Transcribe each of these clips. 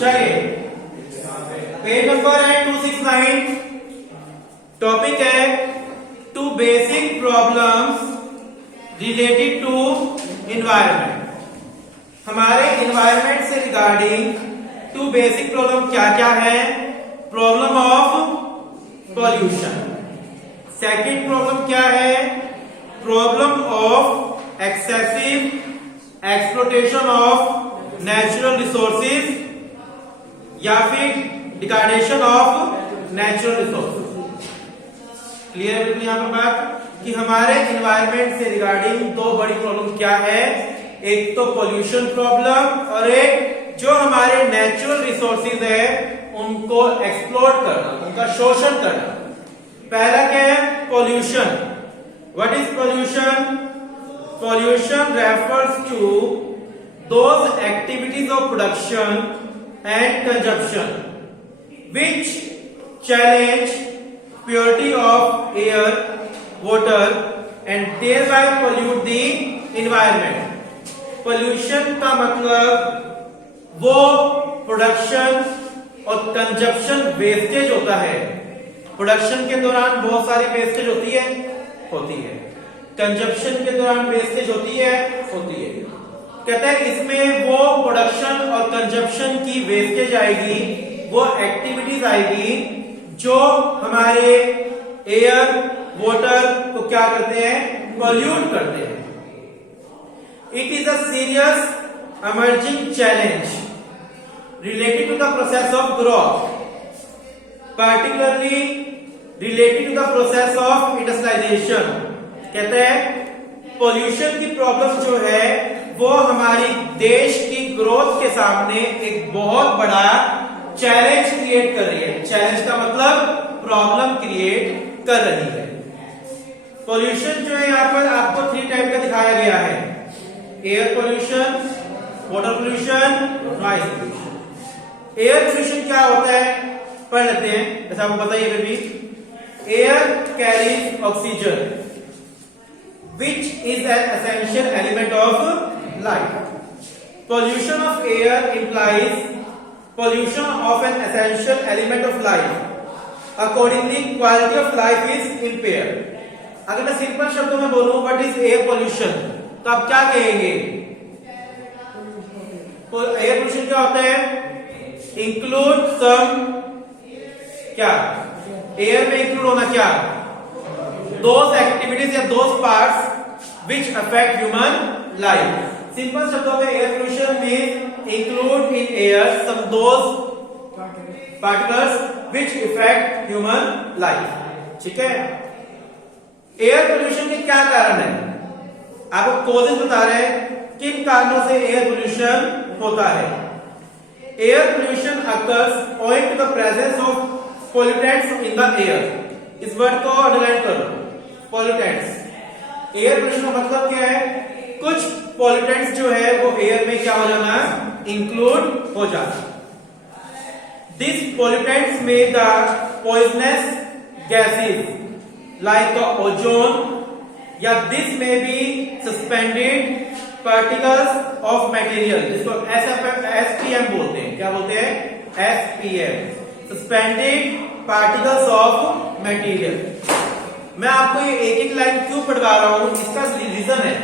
चलिए page number है 269। Topic है two basic problems related to environment. हमारे इन्वायरमेंट से रिगार्डिंग टू बेसिक प्रॉब्लम क्या क्या है? Problem of pollution. Second problem क्या है? Problem of excessive exploitation of natural resources या फिर degradation of natural resources. Clear है बिल्कुल यहां पर बात कि हमारे एनवायरनमेंट से रिगार्डिंग दो बड़ी प्रॉब्लम क्या है? एक तो पोल्यूशन प्रॉब्लम और एक जो हमारे नेचुरल रिसोर्सेज है उनको एक्सप्लोर करना, उनका शोषण करना। पहला क्या है? Pollution. What is pollution? Pollution refers to those activities of production and consumption which challenge purity of air, water and thereby pollute the environment। pollution का मतलब वो प्रोडक्शन और कंजप्शन वेस्टेज होता है। प्रोडक्शन के दौरान बहुत सारी वेस्टेज होती है। कंजप्शन के दौरान वेस्टेज होती है। कहते हैं इसमें वो प्रोडक्शन और कंजप्शन की वेस्टेज आएगी, वो एक्टिविटीज आएगी जो हमारे एयर वाटर को क्या करते हैं? पॉल्यूट करते हैं। It is a serious emerging challenge related to the process of growth, particularly related to the process of industrialization। कहते हैं पोल्यूशन की प्रॉब्लम जो है वो हमारी देश की ग्रोथ के सामने एक बहुत बड़ा चैलेंज क्रिएट कर रही है। चैलेंज का मतलब प्रॉब्लम क्रिएट कर रही है। पोल्यूशन जो है यहाँ पर आपको 3 टाइप का दिखाया गया है: air pollution, water pollution, noise pollution. Air pollution क्या होता है पढ़ लेते हैं, जैसा आपको बताइए फिर भी। Air carries oxygen which is an essential element of life। Pollution of air implies pollution of an essential element of life। Accordingly, quality of life is impaired। अगर मैं सिंपल शब्दों में बोलूं व्हाट इज एयर पोल्यूशन तो आप क्या कहेंगे? Air pollution क्या होता है? इंक्लूड सम क्या एयर में इंक्लूड होना क्या? those activities या those parts which affect human life। Simple शब्दों में एयर पोल्यूशन में include in air some those particles which affect human life। ठीक है। एयर पोल्यूशन के क्या कारण है? आपको कॉजेस बता रहे हैं किन कारणों से एयर पोल्यूशन होता है। Air pollution occurs owing to the presence of pollutants in the air। इस वर्ड को अंडरलाइन करो, पॉल्यूटेंट्स। एयर पोल्यूशन का मतलब क्या है? कुछ पॉल्यूटेंट्स जो है वो एयर में क्या हो जाना? इंक्लूड हो जाना। दिस पॉल्यूटेंट्स में the poisonous gases like the ozone या दिस में be suspended particles of material, जिसको एसपीएम बोलते हैं। क्या बोलते हैं? SPM, suspended particles of material. मैं आपको ये एक एक लाइन क्यों पढ़वा रहा हूं, इसका रीजन है।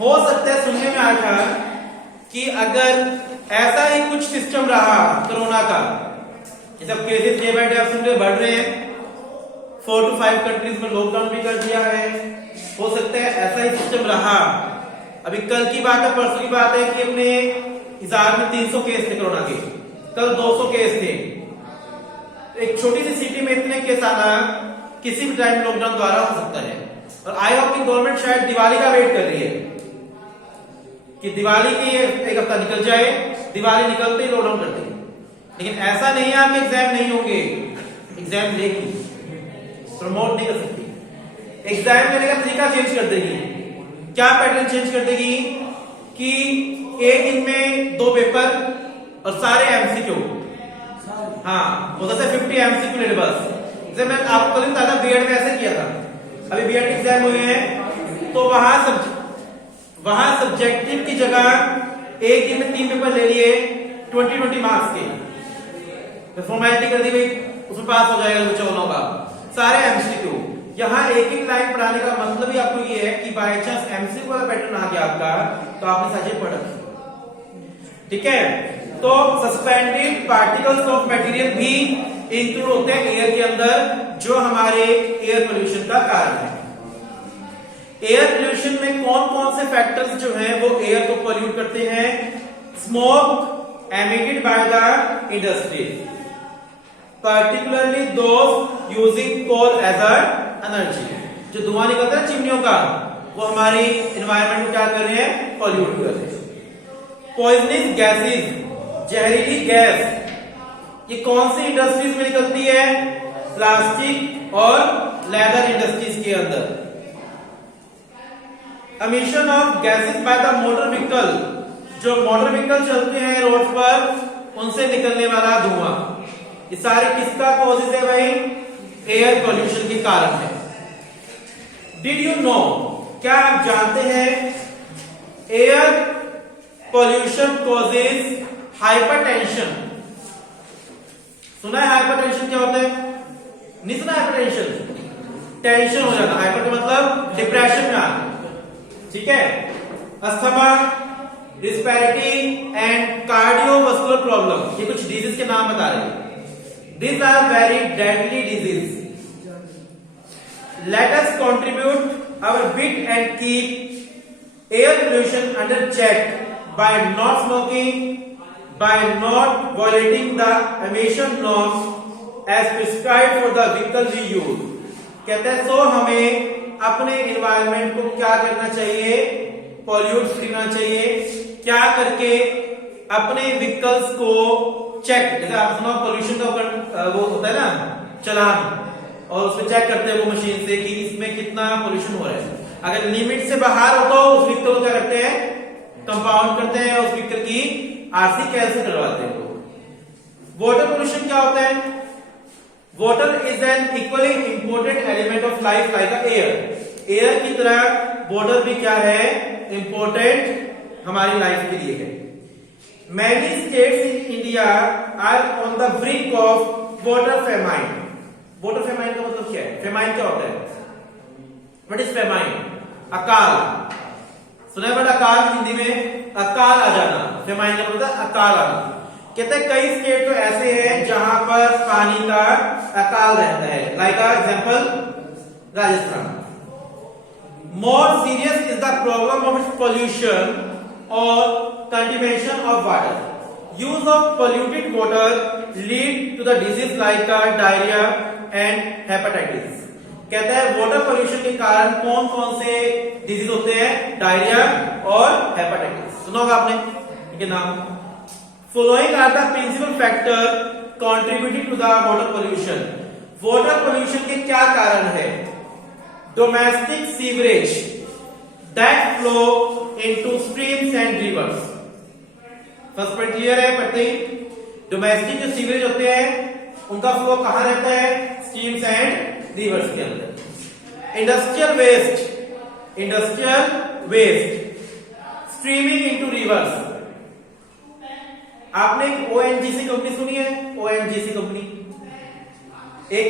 हो सकता है सुनने में आया था कि अगर ऐसा ही कुछ सिस्टम रहा कोरोना का, जैसे केसेस डे बाय डे सुन रहे बढ़ रहे हैं, 4 to 5 कंट्रीज में लॉकडाउन भी कर दिया है। हो सकता है ऐसा ही सिस्टम रहा। अभी कल की बात है, परसों की बात है कि अपने हिसार में 300 केस थे कोरोना के, कल 200 केस थे। एक छोटी सी सिटी में इतने केस आना किसी भी टाइम लॉकडाउन द्वारा हो सकता है। और आई होप की गवर्नमेंट शायद दिवाली का वेट कर रही है कि दिवाली की एक हफ्ता निकल जाए, दिवाली निकलते ही लॉकडाउन कर देगी। लेकिन ऐसा नहीं है आपके एग्जाम नहीं होंगे, एग्जाम लेगी, प्रमोट नहीं कर सकती। एग्जाम लेने का तरीका चेंज कर देगी। क्या पैटर्न चेंज कर देगी कि एक दिन में 2 पेपर और सारे एमसीक्यू। हाँ, हो सकता है 50 एमसीक्यू ले बस। जैसे मैं आपको कल बताया था बीएड में ऐसे किया था। अभी बीएड के एग्जाम हुए हैं तो वहां सब्जेक्टिव की जगह एक दिन में 3 पेपर ले लिए 20 मार्क्स के, तो फॉर्मेलिटी कर दी भाई, उसमें पास हो जाएगा बच्चा होगा। सारे एमसीक्यू, यहाँ एक एक लाइन पढ़ाने का मतलब ही आपको ये है कि बाय चांस एमसीक्यू वाला पैटर्न आ गया आपका, तो आपने साझे पढ़ रखी, ठीक है। तो सस्पेंडेड पार्टिकल्स ऑफ मटेरियल भी इंक्लूड होते हैं एयर के अंदर, जो हमारे एयर पोल्यूशन का कारण है। एयर पोल्यूशन में कौन कौन से फैक्टर्स जो हैं वो एयर को पोल्यूट करते हैं? Smoke emitted by the industry, particularly those using coal as a energy. जो धुआं निकलता है चिमनियों का, वो हमारी एनवायरनमेंट को क्या कर रहे हैं? पोल्यूट कर रहे हैं। पॉइजनस गैसेस, जहरीली गैस, ये कौन सी इंडस्ट्रीज में निकलती है? प्लास्टिक और लेदर इंडस्ट्रीज के अंदर। Emission of gases by the motor vehicle, जो मोटर व्हीकल चलते हैं रोड पर, उनसे निकलने वाला धुआं, ये सारे किसका कॉजेज है भाई? एयर पोल्यूशन के कारण है। डिड यू नो, क्या आप जानते हैं एयर पोल्यूशन कॉजेज हाइपरटेंशन? सुना है हाइपरटेंशन क्या होता है? नहीं सुना हाइपरटेंशन? टेंशन हो जाना, हाइपर का मतलब डिप्रेशन में आना, ठीक है। Asthma, respiratory and cardiovascular problem, ये कुछ डिजीज के नाम बता रहे हैं। These are very deadly disease. Let us contribute our bit and keep air pollution under check by not smoking, by not violating the emission norms as prescribed for the vehicle we use. कहते हैं तो हमें अपने environment को क्या करना चाहिए? Pollute करना चाहिए। क्या करके? अपने व्हीकल्स को चेक, जैसे आप सुना पोल्यूशन का वो होता है ना चालान, और उसमें चेक करते हैं वो मशीन से कि इसमें कितना पोल्यूशन हो रहा है। अगर लिमिट से बाहर हो तो उस व्हीकल को क्या करते हैं? कंपाउंड करते हैं, उस व्हीकल की आरसी कैंसिल करवाते हैं लोग। वाटर पोल्यूशन क्या होता है? Water is an equally important element of life like air. Air की तरह वाटर भी क्या है? इंपॉर्टेंट हमारी लाइफ के लिए है। Many states in India are on the brink of water famine. Water famine का मतलब क्या है? famine क्या होता है? What is famine? अकाल। सुना है बड़ा अकाल हिंदी में? अकाल आ जाना। famine का मतलब अकाल आना। कहते हैं कई स्टेट तो ऐसे हैं जहां पर पानी का अकाल रहता है। Like example, Rajasthan. More serious is the problem of pollution or contamination of water. Use of polluted water lead to the disease like diarrhea and hepatitis. कहते हैं वाटर पोल्यूशन के कारण कौन कौन से डिजीज होते हैं? डायरिया और हेपेटाइटिस। सुना होगा आपने इनके नाम। Following are the principal factor contributing to the water pollution. Water pollution के क्या कारण है? Domestic sewerage that flow into streams and rivers. First point clear है? पढ़ते ही डोमेस्टिक जो सीवरेज होते हैं उनका फ्लो कहां रहता है? स्ट्रीम्स एंड रिवर्स के अंदर। Industrial waste streaming into rivers. आपने एक ओएनजीसी कंपनी सुनी है? ओएनजीसी कंपनी एक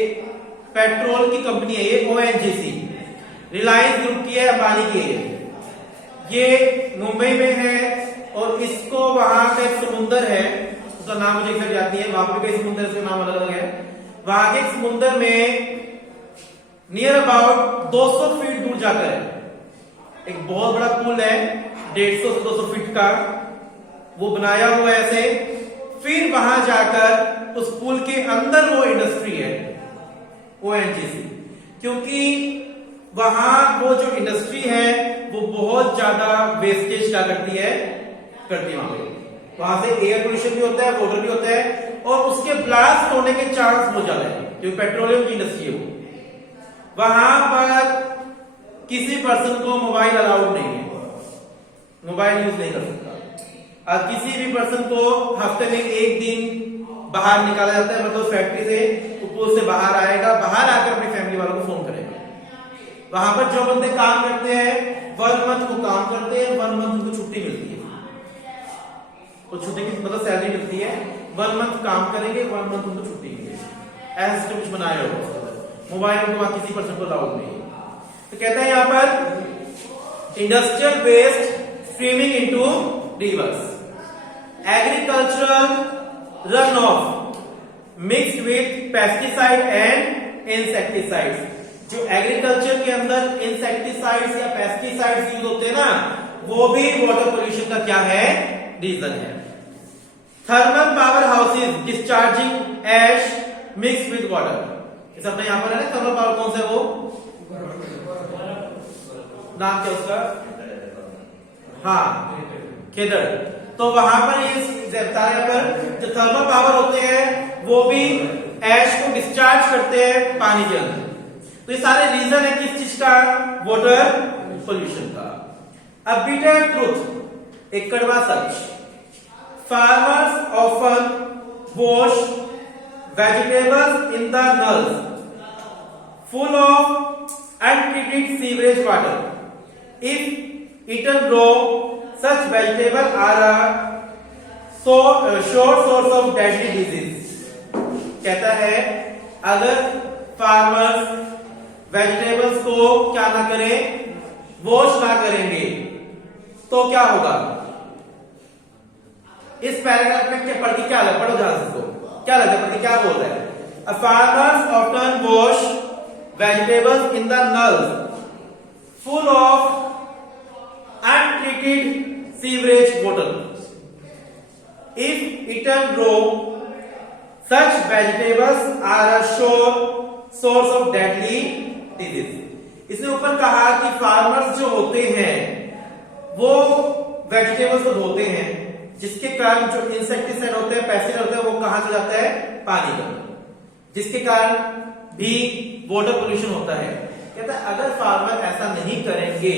पेट्रोल की कंपनी है, ये ओएनजीसी रिलायंस ग्रुप की है, अंबानी की है। ये मुंबई में है और इसको वहां का एक समुंदर है, उसका नाम मुझे एक्सैक्ट याद नहीं है, वहां पे कई समुंदर, इसका नाम अलग अलग है। वहां के समुंदर में नियर अबाउट 200 फीट दूर जाकर है एक बहुत बड़ा पुल है, 150 से 200 फीट का, वो बनाया हुआ है ऐसे। फिर वहां जाकर उस पुल के अंदर वो इंडस्ट्री है ओएनजीसी, क्योंकि वहां वो जो इंडस्ट्री है वो बहुत ज्यादा वेस्टेज क्या करती है वहां पे। वहां से एयर पोल्यूशन भी होता है, वाटर भी होता है, और उसके ब्लास्ट होने के चांस बहुत ज्यादा है क्योंकि पेट्रोलियम की इंडस्ट्री है वो। वहां पर किसी पर्सन को मोबाइल अलाउड नहीं है, मोबाइल यूज नहीं कर सकता। और किसी भी पर्सन को हफ्ते में एक दिन बाहर निकाला जाता है, मतलब फैक्ट्री से पुल से बाहर आएगा, बाहर आकर अपनी फैमिली वालों को फोन करेगा। वहां पर जो बंदे काम करते हैं 1 मंथ को काम करते हैं, 1 मंथ उनको छुट्टी मिलती है। तो छुट्टी की मतलब सैलरी मिलती है, 1 मंथ काम करेंगे, 1 मंथ उनको छुट्टी मिलेगी, ऐसा सिस्टम कुछ बनाया होगा। मोबाइल में तो किसी पर्सन को अलाउड नहीं है। तो कहता है यहाँ पर industrial waste streaming into rivers, agricultural run off mixed with pesticide and insecticides. जो एग्रीकल्चर के अंदर इंसेक्टिसाइड्स या पेस्टिसाइड्स यूज होते हैं ना, वो भी वाटर पोल्यूशन का क्या है, रीजन है। Thermal power houses discharging ash mix with water, इस अपने यहां पर है ना, थर्मल पावर कौन सा है वो, नाम क्या उसका, हाँ खेदड़। तो वहां पर ये बता रहे पर जो थर्मल पावर होते हैं वो भी एश को डिस्चार्ज करते हैं पानी के अंदर। तो ये सारे रीजन है किस चीज का, वाटर पोल्यूशन का। अ बिटर ट्रूथ, एक कड़वा सच, farmers often wash vegetables in the nullahs full of untreated sewerage water, if eaten raw such vegetable are a sure source of deadly disease। कहता है अगर फार्मर्स वेजिटेबल्स को क्या ना करें, वॉश ना करेंगे तो क्या होगा। इस पैराग्राफ में क्या पढ़ के क्या लगा, पढ़ो ध्यान से, क्या लगा पढ़ के क्या बोल रहा है। Uh farmers often wash vegetables in the nullahs full of untreated sewage water, if eaten raw such vegetables are a sure source of deadly disease। इसने ऊपर कहा कि फार्मर्स जो होते हैं वो वेजिटेबल्स को धोते हैं, जिसके कारण जो इंसेक्टिसाइड होते हैं, पेस्टिसाइड होते हैं, वो कहां से जाता है, पानी में, जिसके कारण भी वाटर पोल्यूशन होता है। कहता है अगर फार्मर ऐसा नहीं करेंगे,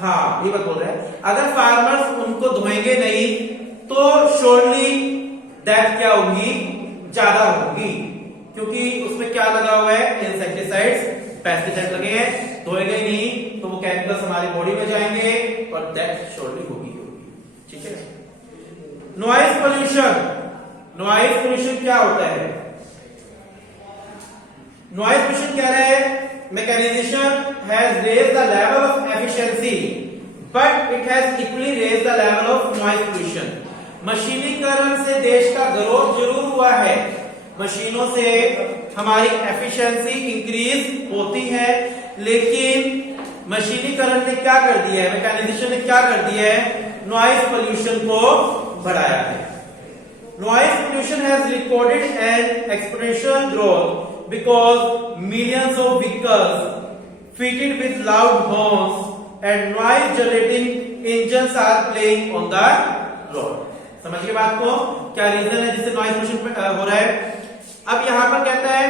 हाँ ये बात बोल रहा है, अगर फार्मर्स उनको धोएंगे नहीं तो श्योरली डेथ क्या होगी, ज्यादा होगी, क्योंकि उसमें क्या लगा हुआ है, इंसेक्टिसाइड्स पेस्टिसाइड लगे हैं, धोएंगे नहीं तो वो केमिकल्स हमारी बॉडी में जाएंगे और डेथ श्योरली होगी। ठीक है। नॉइज पोल्यूशन, नॉइज पोल्यूशन क्या होता है, नॉइज पोल्यूशन कह रहे हैं mechanization has raised the level of efficiency but it has equally raised the level of noise pollution। मशीनीकरण से देश का ग्रोथ जरूर हुआ है, मशीनों से हमारी एफिशिएंसी इंक्रीज होती है, लेकिन मशीनीकरण ने क्या कर दिया है, मैकेनाइजेशन ने क्या कर दिया है, नॉइज पोल्यूशन को बढ़ाया है। Noise pollution has recorded N exponential growth because millions of vehicles fitted with loud horns and noise generating engines are playing on the road। समझ गए बात को, क्या रीजन है जिससे नॉइज पोल्यूशन हो रहा है। अब यहां पर कहता है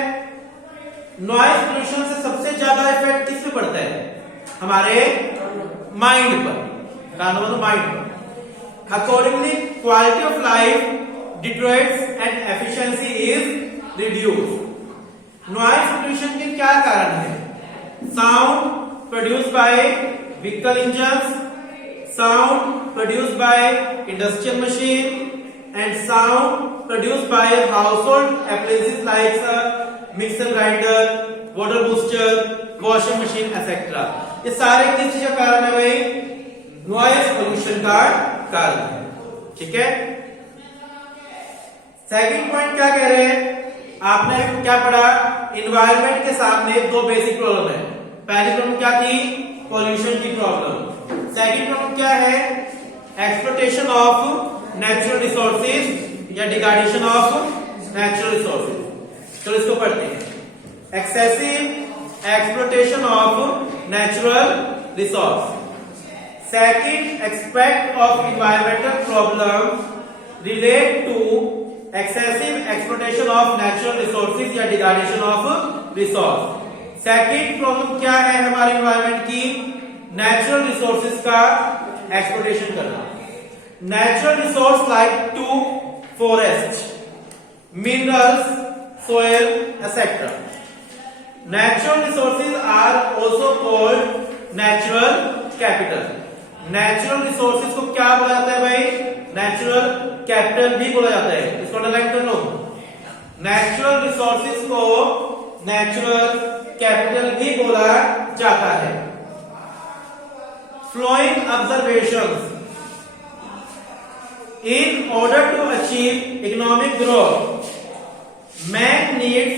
नॉइज पोल्यूशन से सबसे ज्यादा इफेक्ट किस पे पड़ता है, हमारे माइंड पर, कानों में माइंड पर। Accordingly quality of life deteriorates and efficiency is reduced. Noise pollution के क्या कारण है, sound produced by vehicle engines, sound produced by industrial machine and sound produced by household appliances like mixer grinder, water booster, washing machine etcetera. ये सारे किस चीज का कारण है भाई, नॉइज पोल्यूशन का कारण है। ठीक है। सेकंड पॉइंट क्या कह रहे हैं, आपने क्या पढ़ा, इन्वायरमेंट के सामने दो बेसिक प्रॉब्लम है। पहली प्रॉब्लम क्या थी, पोल्यूशन की प्रॉब्लम। सेकंड प्रॉब्लम क्या है, एक्सप्लॉयटेशन ऑफ नेचुरल रिसोर्सेज या डिग्रेडेशन ऑफ नेचुरल रिसोर्सेज। चलो इसको पढ़ते हैं। Excessive exploitation of natural resource. Second aspect of environmental problem relate to excessive exploitation of natural resources या degradation of resource। Second problem क्या है हमारे एनवायरनमेंट की, नेचुरल रिसोर्सेज का एक्सप्लॉयटेशन करना। Natural resource like to forest, minerals, soil, etc. Natural resources are also called natural capital। नेचुरल resources को क्या बोला जाता है भाई? नेचुरल कैपिटल भी बोला जाता है। इसको अंडरलाइन कर लो। नेचुरल रिसोर्सेज को नेचुरल कैपिटल भी बोला जाता है। Following observations, in order to achieve economic growth, man needs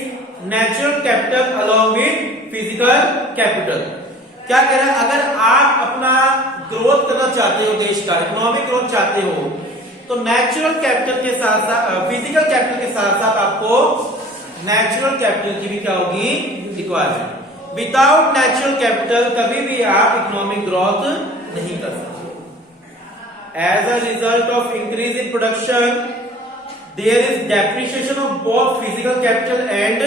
natural capital along with physical capital। क्या कह रहा है? अगर आप अपना ग्रोथ करना चाहते हो, देश का इकोनॉमिक ग्रोथ चाहते हो, तो नेचुरल कैपिटल के साथ साथ फिजिकल कैपिटल के साथ साथ आपको नेचुरल कैपिटल की भी क्या होगी? रिक्वायरमेंट। विदाउट नेचुरल कैपिटल कभी भी आप इकोनॉमिक ग्रोथ नहीं कर सकते। As a result of increase in production, there is depreciation of both physical capital and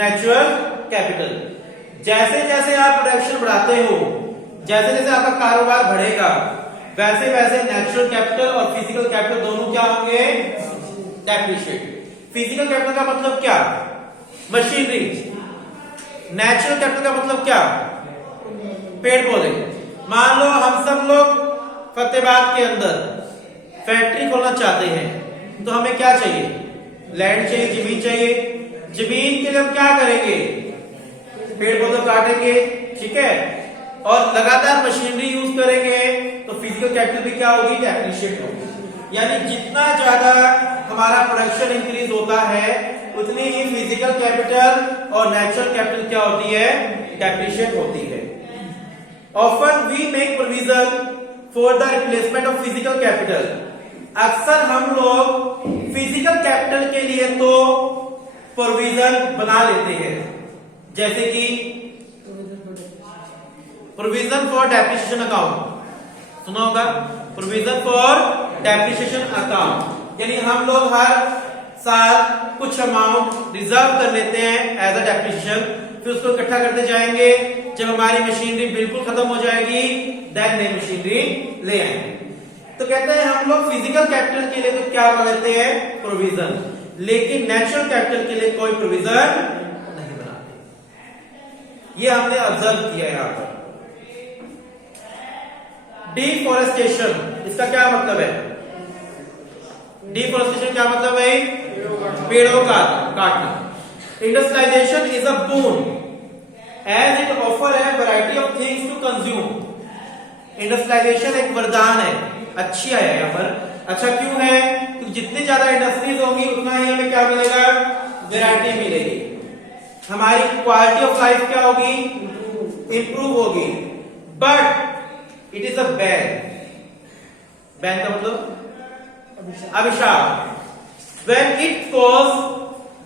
natural capital। जैसे जैसे आप प्रोडक्शन बढ़ाते हो, जैसे जैसे आपका कारोबार बढ़ेगा, वैसे वैसे नेचुरल कैपिटल और फिजिकल कैपिटल दोनों क्या होंगे? डेप्रिशिएट। फिजिकल कैपिटल का मतलब क्या? मशीनरी। नेचुरल कैपिटल का मतलब क्या? पेड़ पौधे। मान लो हम सब लोग फतेहाबाद के अंदर फैक्ट्री खोलना चाहते हैं, तो हमें क्या चाहिए? लैंड चाहिए, जमीन चाहिए। जमीन के लिए हम क्या करेंगे? पेड़ पौधे काटेंगे, ठीक है, और लगातार मशीनरी यूज करेंगे, तो फिजिकल कैपिटल भी क्या होगी? डेप्रिशिएट होगी। यानी जितना ज्यादा हमारा प्रोडक्शन इंक्रीज होता है, उतनी ही फिजिकल कैपिटल और नेचुरल कैपिटल क्या होती है? डेप्रिशिएट होती है। Often we make provision for the replacement of physical capital. अक्सर हम लोग फिजिकल कैपिटल के लिए तो प्रोविजन बना लेते हैं, जैसे कि प्रोविजन फॉर डेप्रिसिएशन अकाउंट सुना होगा। प्रोविजन फॉर डेप्रिसिएशन अकाउंट यानी हम लोग हर साल कुछ अमाउंट रिजर्व कर लेते हैं एज अ डेप्रिसिएशन, फिर उसको इकट्ठा करते जाएंगे। जब हमारी मशीनरी बिल्कुल खत्म हो जाएगी, देन नई मशीनरी ले आएंगे। तो कहते हैं हम लोग फिजिकल कैपिटल के लिए तो क्या बना लेते हैं? प्रोविजन। लेकिन नेचुरल कैपिटल के लिए कोई प्रोविजन नहीं बनाते। ये हमने ऑब्जर्व किया यहां पर। डिफॉरेस्टेशन, इसका क्या मतलब है? डिफॉरेस्टेशन क्या मतलब है? पेड़ों का काटना। Industrialisation is a boon as it offer a variety of things to consume। Industrialisation एक वरदान है, अच्छी है यहाँ पर। अच्छा क्यों है? क्योंकि जितनी ज्यादा इंडस्ट्रीज होंगी उतना ही हमें क्या मिलेगा? वैरायटी मिलेगी। हमारी क्वालिटी ऑफ लाइफ क्या होगी? इंप्रूव होगी। But it is a ban. Ban का मतलब अभिशाप। When it cause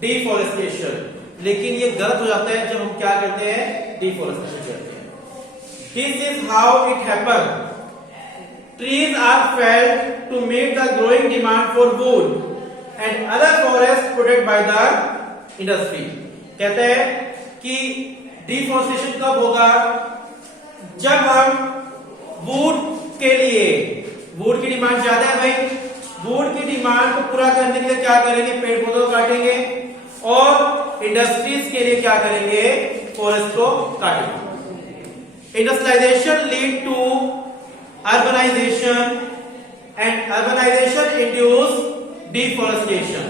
deforestation, लेकिन ये गलत हो जाता है जब हम क्या करते हैं? डिफॉरेस्टेशन करते हैं। This is how it happens. Trees are felled to meet the growing demand for wood and other forests protected by the industry। कहते हैं कि डिफॉरेस्टेशन कब होगा? जब हम वुड के लिए, वुड की डिमांड ज्यादा है भाई, वुड की डिमांड को पूरा करने के लिए क्या करेंगे? पेड़ पौधों को काटेंगे, और इंडस्ट्रीज के लिए क्या करेंगे? फॉरेस्ट को काटेंगे। Industrialisation lead to urbanisation and urbanisation induce deforestation.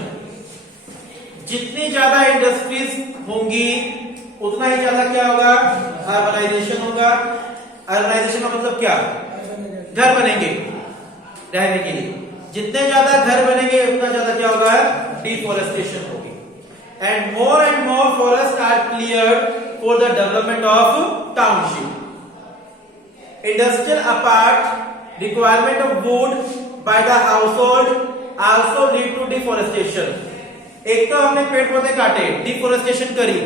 जितनी ज्यादा इंडस्ट्रीज होंगी उतना ही ज्यादा क्या होगा? अर्बनाइजेशन होगा। अर्बनाइजेशन का मतलब क्या? घर बनेंगे रहने के लिए। जितने ज्यादा घर बनेंगे उतना ज्यादा क्या होगा? डिफॉरेस्टेशन होगी। And more forests are cleared for the development of township। Industrial apart, requirement of wood by the household also lead to deforestation। एक तो हमने पेड़ पौधे काटे, डिफोरेस्टेशन करी,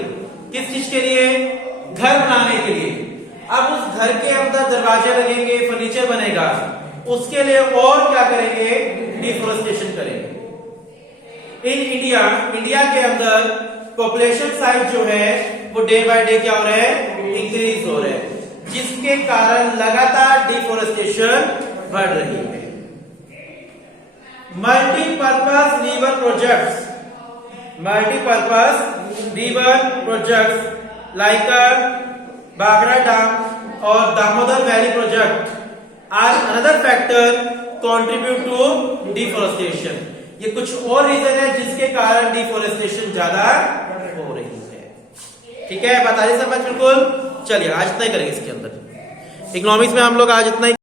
किस चीज के लिए? घर बनाने के लिए। अब उस घर के अंदर दरवाजे लगेंगे, फर्नीचर बनेगा, उसके लिए और क्या करेंगे? डिफोरेस्टेशन करेंगे। इन इंडिया के अंदर पॉपुलेशन साइज जो है वो डे बाय डे क्या हो रहा है? इंक्रीज हो रहा है, जिसके कारण लगातार डिफोरेस्टेशन बढ़ रही है। Multipurpose river projects, multipurpose river projects like Bhakra dam और Damodar valley project are another factor contribute to deforestation. ये कुछ और रीजन है जिसके कारण डिफॉरेस्टेशन ज्यादा हो रही है। ठीक है, बता रही समझ बिल्कुल। चलिए आज इतना ही करेंगे इसके अंदर। इकोनॉमिक्स में हम लोग आज इतना ही